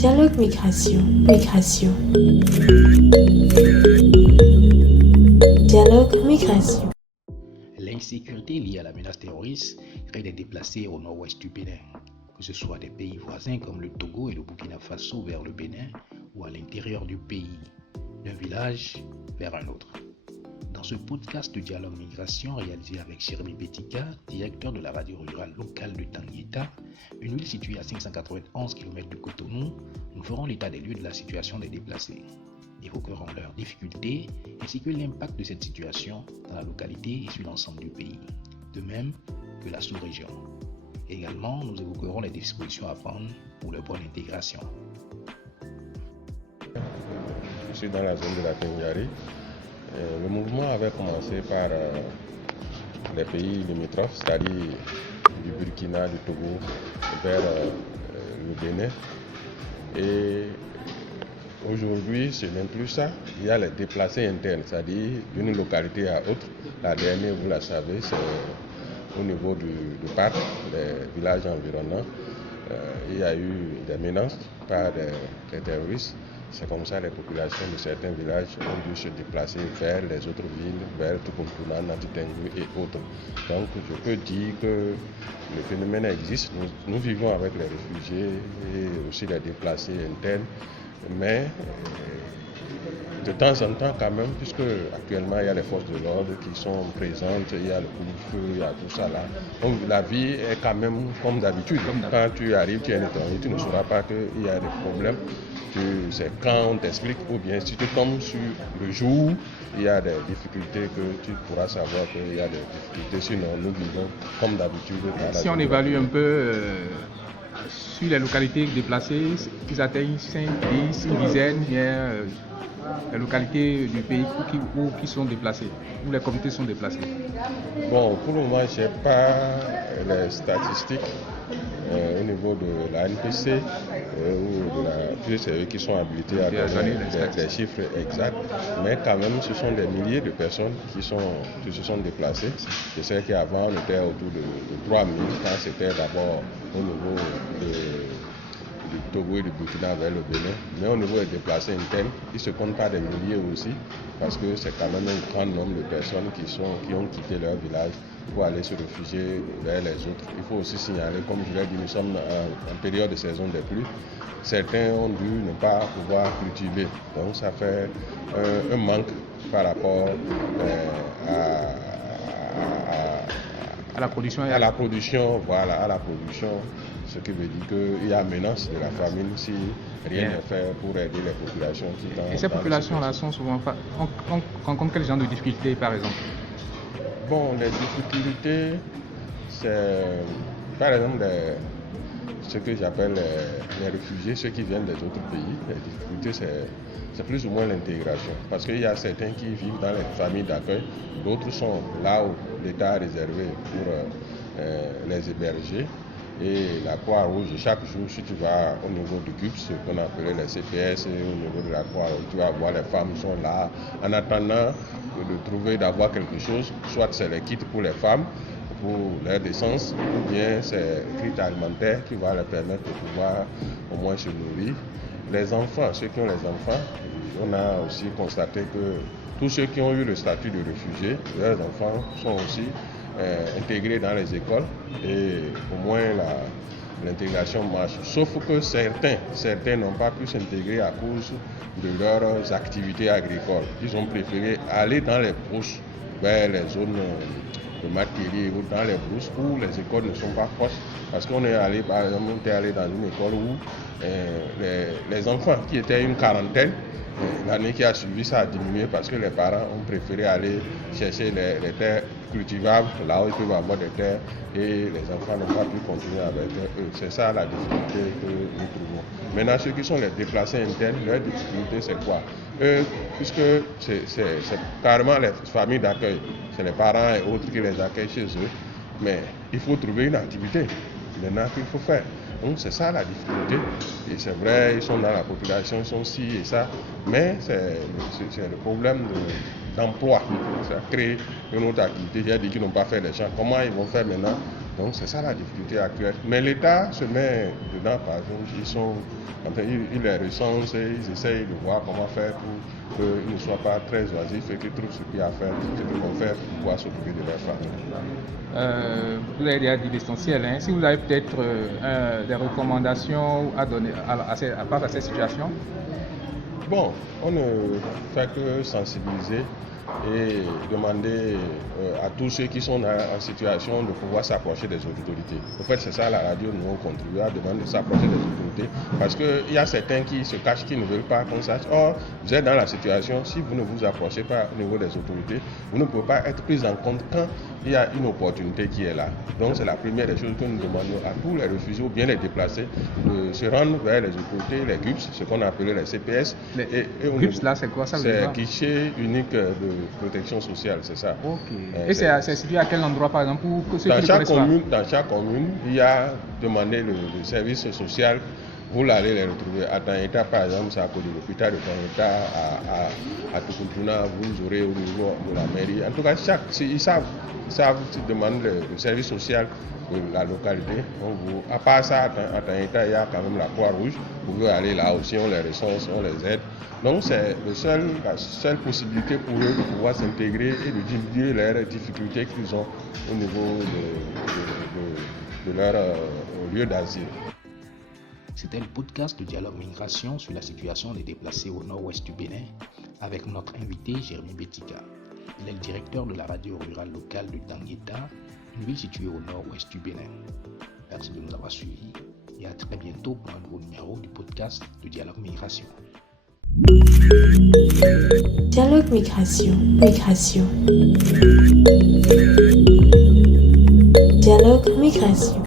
Dialogue Migration. Dialogue Migration. L'insécurité liée à la menace terroriste crée des déplacés au nord-ouest du Bénin, que ce soit des pays voisins comme le Togo et le Burkina Faso vers le Bénin ou à l'intérieur du pays, d'un village vers un autre. Dans ce podcast de Dialogue Migration réalisé avec Jérémy Betika, directeur de la radio rurale locale de Tanguieta, une ville située à 591 km de Cotonou, nous ferons l'état des lieux de la situation des déplacés, évoquerons leurs difficultés ainsi que l'impact de cette situation dans la localité et sur l'ensemble du pays, de même que la sous-région. Également, nous évoquerons les dispositions à prendre pour leur bonne intégration. Je suis dans la zone de la Tengari. Le mouvement avait commencé par les pays limitrophes, c'est-à-dire du Burkina, du Togo, vers le Bénin. Et aujourd'hui, ce n'est plus ça. Il y a les déplacés internes, c'est-à-dire d'une localité à autre. La dernière, vous la savez, c'est au niveau du parc, des villages environnants. Il y a eu des menaces par des terroristes. C'est comme ça que les populations de certains villages ont dû se déplacer vers les autres villes, vers Tukumpuna, Natitengu et autres. Donc je peux dire que le phénomène existe. Nous vivons avec les réfugiés et aussi les déplacés internes, mais de temps en temps quand même, puisque actuellement il y a les forces de l'ordre qui sont présentes, il y a le couvre-feu, il y a tout ça là. Donc la vie est quand même comme d'habitude. Quand tu arrives, tu es étranger, tu ne sauras pas qu'il y a des problèmes. C'est quand on t'explique, ou bien si tu tombes sur le jour, il y a des difficultés que tu pourras savoir qu'il y a des difficultés. Sinon, nous vivons comme d'habitude. Si on évalue un peu sur les localités déplacées, ils atteignent 5, 10, une dizaine, bien les localités du pays qui sont déplacées, où les communautés sont déplacées. Bon, pour le moment, je n'ai pas les statistiques au niveau de la NPC ou de la c'est eux qui sont habilités à donner des chiffres exacts, mais quand même ce sont des milliers de personnes qui se sont déplacées. Je sais qu'avant on était autour de 3000 quand c'était d'abord au niveau du Togo et du Burkina vers le Bénin, mais au niveau des déplacés internes, ils ne se comptent pas des milliers aussi, parce que c'est quand même un grand nombre de personnes qui ont quitté leur village pour aller se réfugier vers les autres. Il faut aussi signaler, comme je l'ai dit, nous sommes en période de saison des pluies. Certains ont dû ne pas pouvoir cultiver, donc ça fait un manque par rapport à la production. À la production, ce qui veut dire qu'il y a menace de la famine si rien n'est fait pour aider les populations qui sont. Et ces populations-là sont souvent rencontrent quel genre de difficultés, par exemple? Bon, les difficultés, c'est par exemple ce que j'appelle les réfugiés, ceux qui viennent des autres pays. Les difficultés, c'est plus ou moins l'intégration. Parce qu'il y a certains qui vivent dans les familles d'accueil, d'autres sont là où l'État a réservé pour les héberger. Et la Croix-Rouge, chaque jour, si tu vas au niveau du GUPS, ce qu'on appelait les CPS, et au niveau de la Croix-Rouge, tu vas voir les femmes sont là, en attendant d'avoir quelque chose, soit c'est les kits pour les femmes, pour leur décence, ou bien c'est le kit alimentaire qui va leur permettre de pouvoir au moins se nourrir. Les enfants, ceux qui ont les enfants, on a aussi constaté que tous ceux qui ont eu le statut de réfugié, leurs enfants sont aussi intégrés dans les écoles et au moins l'intégration marche. Sauf que certains n'ont pas pu s'intégrer à cause de leurs activités agricoles. Ils ont préféré aller dans les brousses, vers les zones de Matériel ou dans les brousses où les écoles ne sont pas proches. Parce qu'on est allé, par exemple, dans une école où les enfants qui étaient une quarantaine, l'année qui a suivi, ça a diminué parce que les parents ont préféré aller chercher les terres cultivables, là où ils peuvent avoir des terres, et les enfants n'ont pas pu continuer avec eux. C'est ça la difficulté que nous trouvons. Maintenant, ceux qui sont les déplacés internes, leur difficulté, c'est quoi? Eux, puisque c'est carrément les familles d'accueil, c'est les parents et autres qui les accueillent chez eux, mais il faut trouver une activité maintenant qu'il faut faire. Donc c'est ça la difficulté. Et c'est vrai, ils sont dans la population, ils sont ci et ça, mais c'est le problème d'emploi. Ça crée une autre activité. J'ai dit qu'ils n'ont pas fait les champs. Comment ils vont faire maintenant Donc c'est ça la difficulté actuelle. Mais l'État se met dedans, par exemple, ils les recensent, ils essayent de voir comment faire pour qu'ils ne soient pas très oisifs et qu'ils trouvent ce qu'il y a à faire, ce qu'ils vont faire pour pouvoir s'occuper de leur famille. Vous avez déjà dit l'essentiel. Si vous avez peut-être des recommandations à donner à part à cette situation. Bon, on ne fait que sensibiliser et demander à tous ceux qui sont en situation de pouvoir s'approcher des autorités. En fait, c'est ça la radio nous contribue à demander de s'approcher des autorités parce qu'il y a certains qui se cachent, qui ne veulent pas qu'on sache. Or, vous êtes dans la situation, si vous ne vous approchez pas au niveau des autorités, vous ne pouvez pas être pris en compte quand il y a une opportunité qui est là. Donc, c'est la première des choses que nous demandons à tous les réfugiés ou bien les déplacés de se rendre vers les autorités, les GUPS, ce qu'on appelle les CPS. Les GUPS, là, c'est quoi ça? C'est guichet unique de protection sociale, c'est ça. Ok. Et c'est situé à quel endroit, par exemple, pour ceux dans qui chaque ne connaissent commune, Dans chaque commune, il y a demandé le service social. Vous allez les retrouver à Tangenta, par exemple, c'est à côté de l'hôpital de Tangenta, à Tukuntuna, vous aurez au niveau de la mairie. En tout cas, ils savent demander le service social de la localité. Donc, à part ça, à Tangenta, il y a quand même la Croix-Rouge. Vous pouvez aller là aussi, on les recense, on les aide. Donc c'est la seule possibilité pour eux de pouvoir s'intégrer et de diminuer leurs difficultés qu'ils ont au niveau de leur lieu d'asile. C'était le podcast de Dialogue Migration sur la situation des déplacés au nord-ouest du Bénin avec notre invité Jérémy Betika. Il est le directeur de la radio rurale locale de Tangenta, une ville située au nord-ouest du Bénin. Merci de nous avoir suivis et à très bientôt pour un nouveau numéro du podcast de Dialogue Migration. Dialogue Migration. Dialogue Migration.